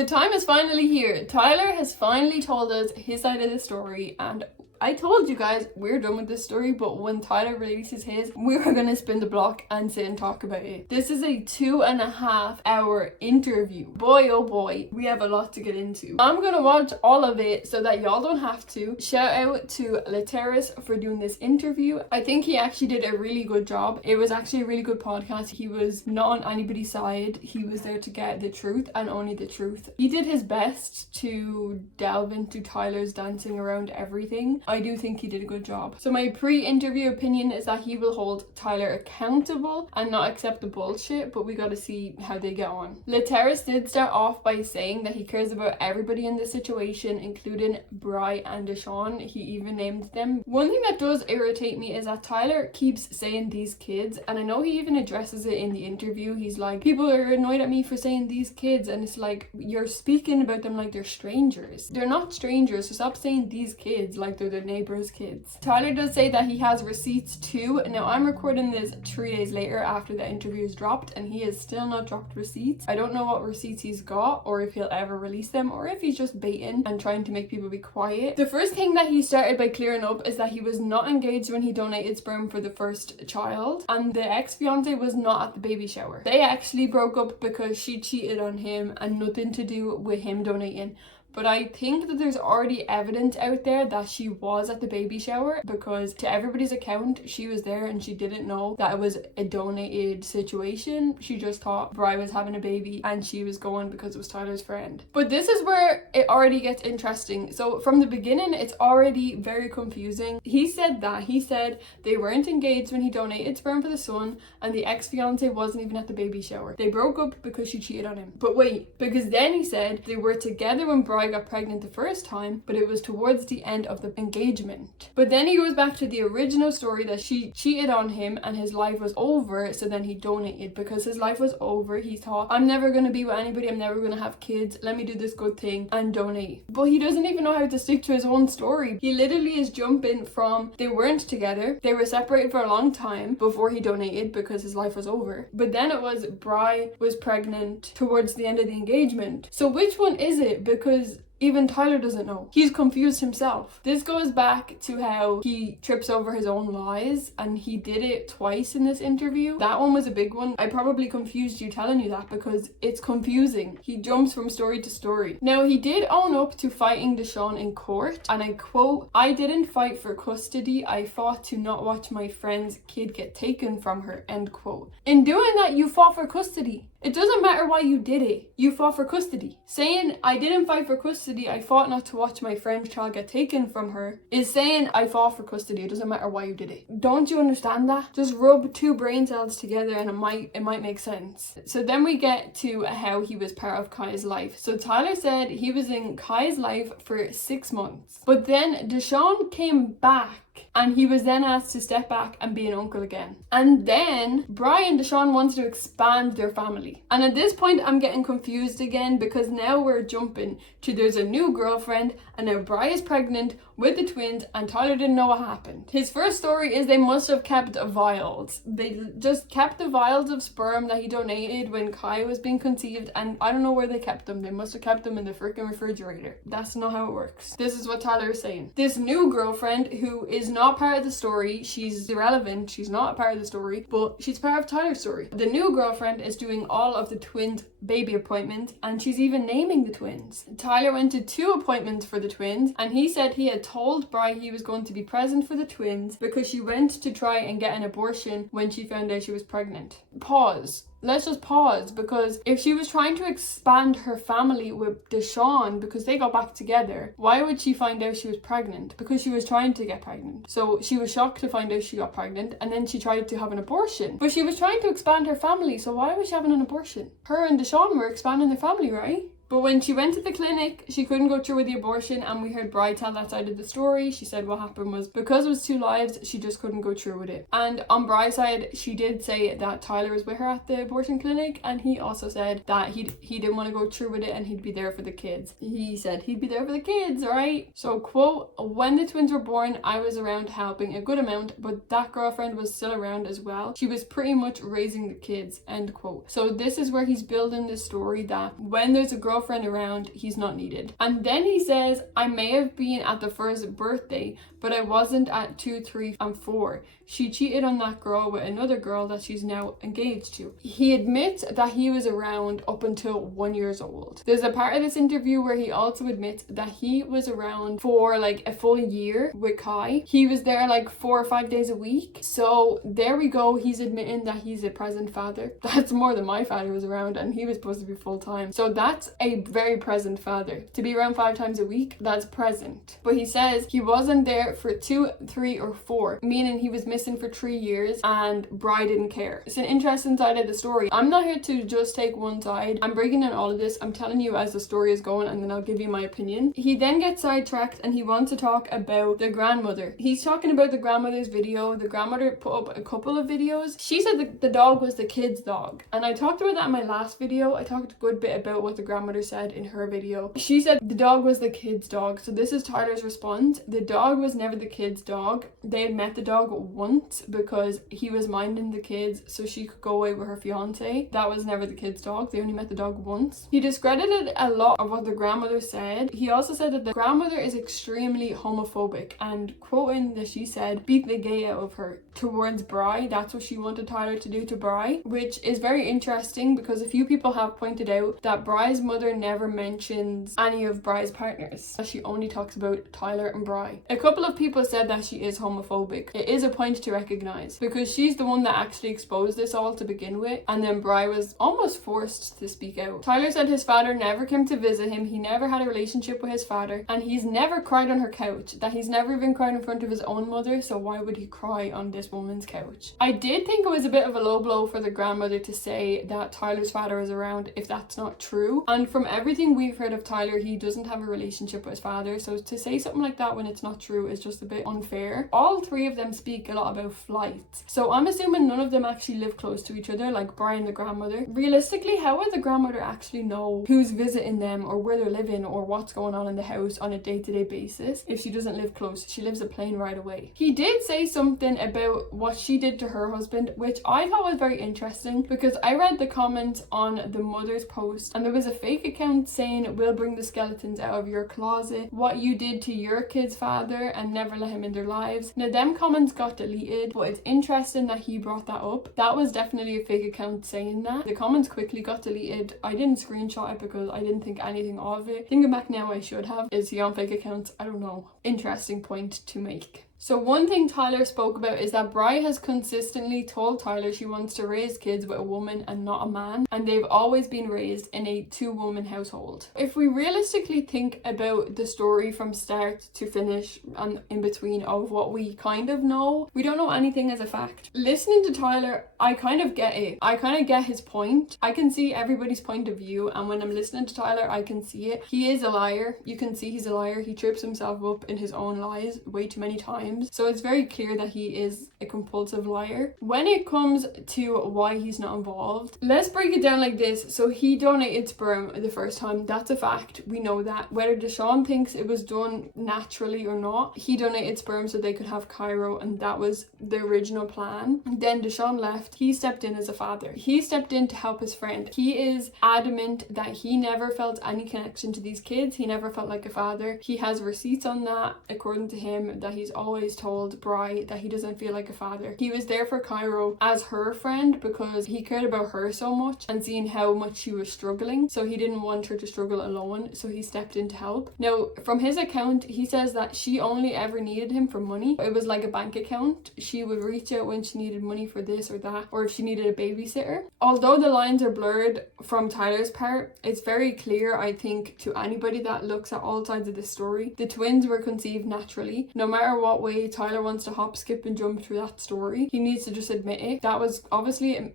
The time is finally here. Tyler has finally told us his side of the story, and I told you guys we're done with this story, but when Tyler releases his, we're gonna spin the block and sit and talk about it. This is a 2.5 hour interview. Boy, oh boy, we have a lot to get into. I'm gonna watch all of it so that y'all don't have to. Shout out to Lateris for doing this interview. I think he actually did a really good job. It was actually a really good podcast. He was not on anybody's side. He was there to get the truth and only the truth. He did his best to delve into Tyler's dancing around everything. I do think he did a good job. So my pre-interview opinion is that he will hold Tyler accountable and not accept the bullshit, but we gotta see how they get on. Lateris did start off by saying that he cares about everybody in this situation, including Bri and Daeshon. He even named them. One thing that does irritate me is that Tyler keeps saying these kids, and I know he even addresses it in the interview. He's like, people are annoyed at me for saying these kids, and it's like, you're speaking about them like they're strangers. They're not strangers, so stop saying these kids like they're the neighbor's kids. Tyler does say that he has receipts too. Now I'm recording this 3 days later after the interview is dropped, and he has still not dropped receipts. I don't know what receipts he's got, or if he'll ever release them, or if he's just baiting and trying to make people be quiet. The first thing that he started by clearing up is that he was not engaged when he donated sperm for the first child, and the ex-fiance was not at the baby shower. They actually broke up because she cheated on him and nothing to do with him donating. But I think that there's already evidence out there that she was at the baby shower, because to everybody's account, she was there and she didn't know that it was a donated situation. She just thought Bri was having a baby and she was going because it was Tyler's friend. But this is where it already gets interesting. So from the beginning, it's already very confusing. He said they weren't engaged when he donated sperm for the son, and the ex-fiance wasn't even at the baby shower. They broke up because she cheated on him. But wait, because then he said they were together when Bri got pregnant the first time, but it was towards the end of the engagement. But then he goes back to the original story that she cheated on him and his life was over, so then he donated. Because his life was over, he thought, I'm never going to be with anybody, I'm never going to have kids, let me do this good thing and donate. But he doesn't even know how to stick to his own story. He literally is jumping from they weren't together, they were separated for a long time before he donated because his life was over, but then it was Bri was pregnant towards the end of the engagement. So which one is it? Because even Tyler doesn't know. He's confused himself. This goes back to how he trips over his own lies, and he did it twice in this interview. That one was a big one. I probably confused you telling you that because it's confusing. He jumps from story to story. Now, he did own up to fighting Daeshon in court, and I quote, I didn't fight for custody, I fought to not watch my friend's kid get taken from her, end quote. In doing that, you fought for custody. It doesn't matter why you did it. You fought for custody. Saying, I didn't fight for custody, I fought not to watch my friend's child get taken from her, is saying, I fought for custody. It doesn't matter why you did it. Don't you understand that? Just rub two brain cells together and it might make sense. So then we get to how he was part of Kai's life. So Tyler said he was in Kai's life for 6 months. But then Daeshon came back, and he was then asked to step back and be an uncle again. And then Bri and Daeshon wanted to expand their family. And at this point, I'm getting confused again, because now we're jumping to there's a new girlfriend, and now Bri is pregnant with the twins, and Tyler didn't know what happened. His first story is they must have kept vials. They just kept the vials of sperm that he donated when Kai was being conceived, and I don't know where they kept them. They must have kept them in the freaking refrigerator. That's not how it works. This is what Tyler is saying. This new girlfriend, who is not part of the story, she's irrelevant, she's not a part of the story, but she's part of Tyler's story. The new girlfriend is doing all of the twins' baby appointments, and she's even naming the twins. Tyler went to 2 appointments for the twins, and he said he had told Bri he was going to be present for the twins because she went to try and get an abortion when she found out she was pregnant. Pause. Let's just pause, because if she was trying to expand her family with Daeshon because they got back together, why would she find out she was pregnant? Because she was trying to get pregnant. So she was shocked to find out she got pregnant, and then she tried to have an abortion. But she was trying to expand her family, so why was she having an abortion? Her and Daeshon were expanding their family, right? But when she went to the clinic, she couldn't go through with the abortion, and we heard Bri tell that side of the story. She said what happened was because it was 2 lives, she just couldn't go through with it. And on Bri's side, she did say that Tyler was with her at the abortion clinic, and he also said that he didn't want to go through with it and he'd be there for the kids. He said he'd be there for the kids, alright? So quote, when the twins were born, I was around helping a good amount, but that girlfriend was still around as well. She was pretty much raising the kids, end quote. So this is where he's building the story that when there's a girlfriend girlfriend around, he's not needed. And then he says, I may have been at the first birthday, but I wasn't at 2, 3, and 4. She cheated on that girl with another girl that she's now engaged to. He admits that he was around up until 1 year old. There's a part of this interview where he also admits that he was around for like a full year with Kai. He was there like 4 or 5 days a week. So there we go. He's admitting that he's a present father. That's more than my father was around, and he was supposed to be full time. So that's a very present father. To be around 5 times a week, that's present. But he says he wasn't there for 2, 3, or 4, meaning he was missing for 3 years and Bri didn't care. It's an interesting side of the story. I'm not here to just take one side. I'm breaking down all of this. I'm telling you as the story is going, and then I'll give you my opinion. He then gets sidetracked and he wants to talk about the grandmother. He's talking about the grandmother's video. The grandmother put up a couple of videos. She said the dog was the kid's dog, and I talked about that in my last video. I talked a good bit about what the grandmother said in her video. She said the dog was the kid's dog. So this is Tyler's response. The dog was never the kid's dog. They had met the dog once because he was minding the kids so she could go away with her fiance. That was never the kid's dog. They only met the dog once. He discredited a lot of what the grandmother said. He also said that the grandmother is extremely homophobic, and quoting that she said, beat the gay out of her towards Bri. That's what she wanted Tyler to do to Bri, which is very interesting because a few people have pointed out that Bri's mother never mentions any of Bri's partners. She only talks about Tyler and Bri. A couple of people said that she is homophobic. It is a point to recognize because she's the one that actually exposed this all to begin with, and then Bri was almost forced to speak out. Tyler said his father never came to visit him, he never had a relationship with his father, and he's never cried on her couch, that he's never even cried in front of his own mother, so why would he cry on this woman's couch? I did think it was a bit of a low blow for the grandmother to say that Tyler's father is around if that's not true, and from everything we've heard of Tyler, he doesn't have a relationship with his father, so to say something like that when it's not true is just a bit unfair. All three of them speak a lot about flight, so I'm assuming none of them actually live close to each other like Bri and the grandmother. Realistically, how would the grandmother actually know who's visiting them or where they're living or what's going on in the house on a day-to-day basis if she doesn't live close? She lives a plane ride away. He did say something about what she did to her husband, which I thought was very interesting because I read the comments on the mother's post and there was a fake account saying, we'll bring the skeletons out of your closet, what you did to your kid's father and never let him in their lives. Now them comments got deleted, but it's interesting that he brought that up. That was definitely a fake account saying that. The comments quickly got deleted. I didn't screenshot it because I didn't think anything of it. Thinking back now, I should have. Is he on fake accounts? I don't know. Interesting point to make. So one thing Tyler spoke about is that Bri has consistently told Tyler she wants to raise kids with a woman and not a man, and they've always been raised in a 2-woman household. If we realistically think about the story from start to finish and in between of what we kind of know, we don't know anything as a fact. Listening to Tyler, I kind of get it. I kind of get his point. I can see everybody's point of view, and when I'm listening to Tyler, I can see it. He is a liar. You can see he's a liar. He trips himself up in his own lies way too many times. So it's very clear that he is a compulsive liar. When it comes to why he's not involved, let's break it down like this. So he donated sperm the first time. That's a fact. We know that. Whether Daeshon thinks it was done naturally or not, he donated sperm so they could have Cairo, and that was the original plan. Then Daeshon left. He stepped in as a father. He stepped in to help his friend. He is adamant that he never felt any connection to these kids. He never felt like a father. He has receipts on that, according to him, that he's always told Bri that he doesn't feel like a father. He was there for Cairo as her friend because he cared about her so much and seeing how much she was struggling, so he didn't want her to struggle alone, so he stepped in to help. Now, from his account, he says that she only ever needed him for money. It was like a bank account. She would reach out when she needed money for this or that, or if she needed a babysitter. Although the lines are blurred from Tyler's part, it's very clear, I think, to anybody that looks at all sides of the story. The twins were conceived naturally. No matter what way Tyler wants to hop, skip and jump through that story, he needs to just admit it. That was obviously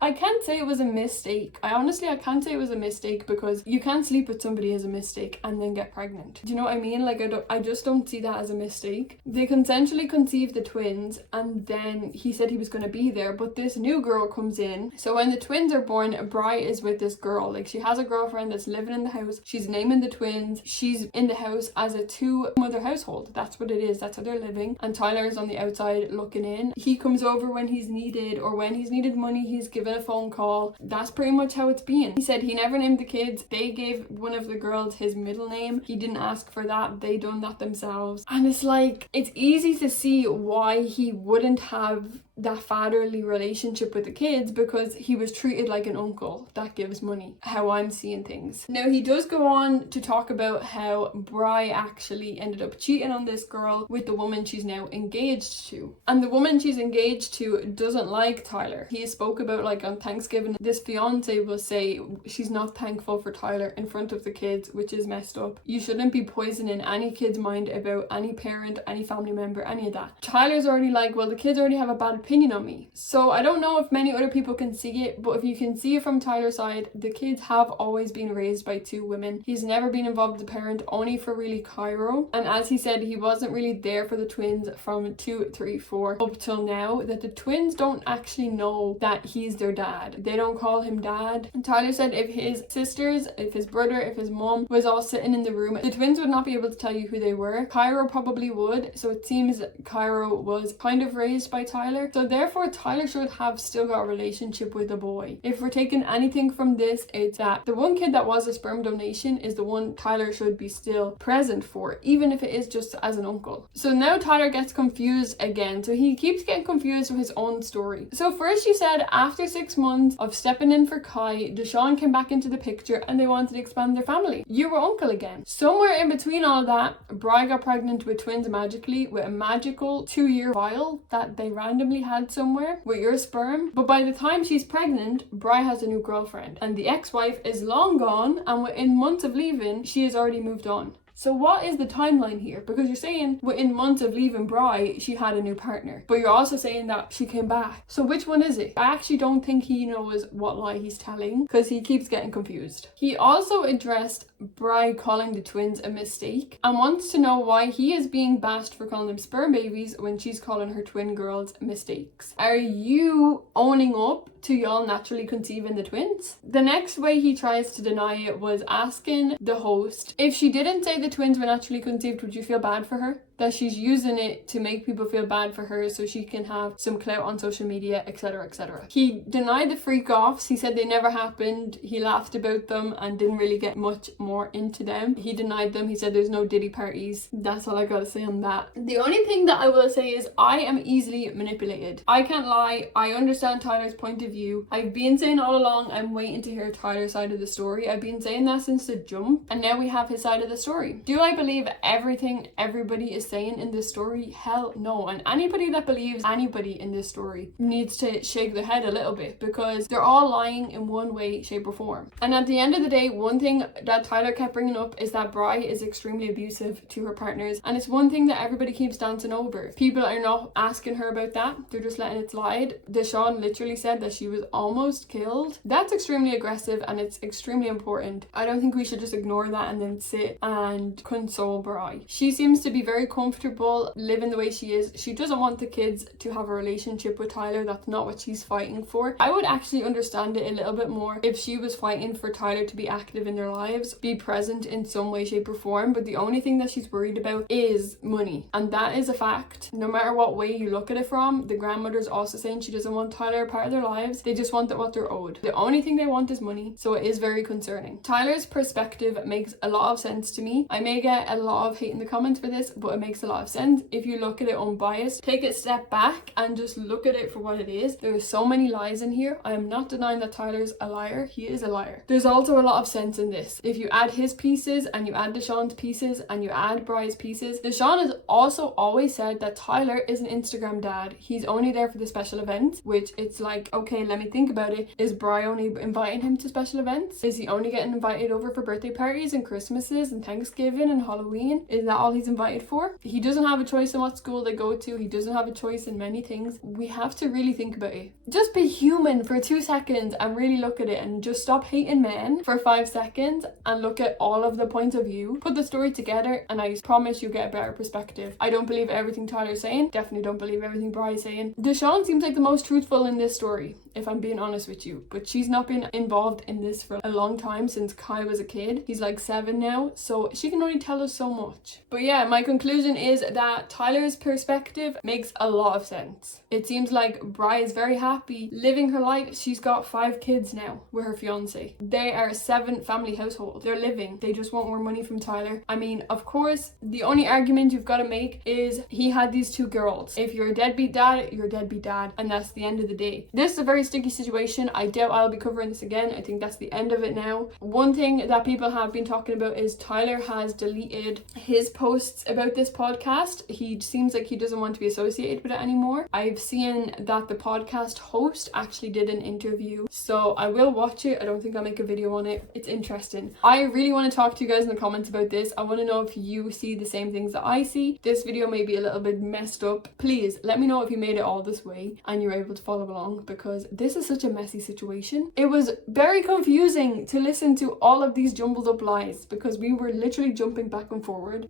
I can't say it was a mistake. I can't say it was a mistake because you can't sleep with somebody as a mistake and then get pregnant. Do you know what I mean? Like, I just don't see that as a mistake. They consensually conceived the twins and then he said he was going to be there, but this new girl comes in. So when the twins are born, Bri is with this girl. Like, she has a girlfriend that's living in the house. She's naming the twins. She's in the house as a 2-mother household. That's what it is. That's how they're living. And Tyler is on the outside looking in. He comes over when he's needed, or when he's needed money, he's given given a phone call. That's pretty much how it's been. He said he never named the kids. They gave one of the girls his middle name. He didn't ask for that. They done that themselves. And it's like, it's easy to see why he wouldn't have that fatherly relationship with the kids, because he was treated like an uncle that gives money, how I'm seeing things. Now, he does go on to talk about how Bri actually ended up cheating on this girl with the woman she's now engaged to. And the woman she's engaged to doesn't like Tyler. He spoke about, like, on Thanksgiving, this fiance will say she's not thankful for Tyler in front of the kids, which is messed up. You shouldn't be poisoning any kid's mind about any parent, any family member, any of that. Tyler's already like, well, the kids already have a bad opinion on me. So I don't know if many other people can see it, but if you can see it from Tyler's side, the kids have always been raised by two women. He's never been involved as a parent, only for really Cairo. And as he said, he wasn't really there for the twins from 2, 3, 4 up till now, that the twins don't actually know that he's their dad. They don't call him dad. And Tyler said if his sisters, if his brother, if his mom was all sitting in the room, the twins would not be able to tell you who they were. Cairo probably would. So it seems Cairo was kind of raised by Tyler. So therefore, Tyler should have still got a relationship with the boy. If we're taking anything from this, it's that the one kid that was a sperm donation is the one Tyler should be still present for, even if it is just as an uncle. So now Tyler gets confused again. So he keeps getting confused with his own story. So first you said after 6 months of stepping in for Kai, Daeshon came back into the picture and they wanted to expand their family. You were uncle again. Somewhere in between all that, Bri got pregnant with twins magically with a magical 2-year vial that they randomly had somewhere with your sperm. But by the time she's pregnant, Bri has a new girlfriend and the ex-wife is long gone, and within months of leaving, she has already moved on. So what is the timeline here? Because you're saying within months of leaving Bri, she had a new partner. But you're also saying that she came back. So which one is it? I actually don't think he knows what lie he's telling, because he keeps getting confused. He also addressed Bri calling the twins a mistake and wants to know why he is being bashed for calling them sperm babies when she's calling her twin girls mistakes. Are you owning up to y'all naturally conceiving the twins? The next way he tries to deny it was asking the host if she didn't say the twins were naturally conceived, would you feel bad for her? That she's using it to make people feel bad for her so she can have some clout on social media, etc, etc. He denied the freak offs. He said they never happened. He laughed about them and didn't really get much more into them. He denied them. He said there's no Diddy parties. That's all I gotta say on that. The only thing that I will say is I am easily manipulated. I can't lie. I understand Tyler's point of view. I've been saying all along I'm waiting to hear Tyler's side of the story. I've been saying that since the jump, and now we have his side of the story. Do I believe everything everybody is saying in this story? Hell no. And anybody that believes anybody in this story needs to shake their head a little bit, because they're all lying in one way, shape or form. And at the end of the day, one thing that Tyler kept bringing up is that Bri is extremely abusive to her partners, and it's one thing that everybody keeps dancing over. People are not asking her about that. They're just letting it slide. Daeshon literally said that she was almost killed. That's extremely aggressive and it's extremely important. I don't think we should just ignore that and then sit and console Bri. She seems to be very comfortable living the way she is. She doesn't want the kids to have a relationship with Tyler. That's not what she's fighting for. I would actually understand it a little bit more if she was fighting for Tyler to be active in their lives, be present in some way, shape or form, but the only thing that she's worried about is money, and that is a fact. No matter what way you look at it from, the grandmother's also saying she doesn't want Tyler a part of their lives. They just want what they're owed. The only thing they want is money, so it is very concerning. Tyler's perspective makes a lot of sense to me. I may get a lot of hate in the comments for this, but it makes a lot of sense if you look at it unbiased. Take a step back and just look at it for what it is. There are so many lies in here. I am not denying that Tyler's a liar. He is a liar. There's also a lot of sense in this. If you add his pieces and you add Daeshon's pieces and you add Bri's pieces, Daeshon has also always said that Tyler is an Instagram dad. He's only there for the special events, which it's like, okay, let me think about it. Is Bri only inviting him to special events? Is he only getting invited over for birthday parties and Christmases and Thanksgiving and Halloween? Is that all he's invited for? He doesn't have a choice in what school they go to. He doesn't have a choice in many things. We have to really think about it. Just be human for 2 seconds and really look at it, and just stop hating men for 5 seconds and look at all of the points of view. Put the story together and I promise you get a better perspective. I don't believe everything Tyler's saying. Definitely don't believe everything Bri's saying. Daeshon seems like the most truthful in this story, if I'm being honest with you, but she's not been involved in this for a long time, since Kai was a kid. He's like 7 now, so she can only tell us so much. But yeah, my conclusion conclusion is that Tyler's perspective makes a lot of sense. It seems like Bri is very happy living her life. She's got 5 kids now with her fiance. They are a 7-family household. They're living. They just want more money from Tyler. I mean, of course, the only argument you've got to make is he had these 2 girls. If you're a deadbeat dad, you're a deadbeat dad, and that's the end of the day. This is a very sticky situation. I doubt I'll be covering this again. I think that's the end of it now. One thing that people have been talking about is Tyler has deleted his posts about this podcast. He seems like he doesn't want to be associated with it anymore. I've seen that the podcast host actually did an interview, so I will watch it. I don't think I'll make a video on it. It's interesting. I really want to talk to you guys in the comments about this. I want to know if you see the same things that I see. This video may be a little bit messed up. Please let me know if you made it all this way and you're able to follow along, because this is such a messy situation. It was very confusing to listen to all of these jumbled up lies because we were literally jumping back and forward.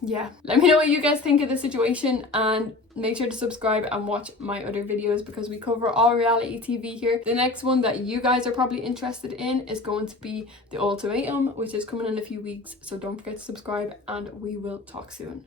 Yeah, let me know what you guys think of the situation, and make sure to subscribe and watch my other videos because we cover all reality TV here. The next one that you guys are probably interested in is going to be The Ultimatum, which is coming in a few weeks, so don't forget to subscribe and we will talk soon.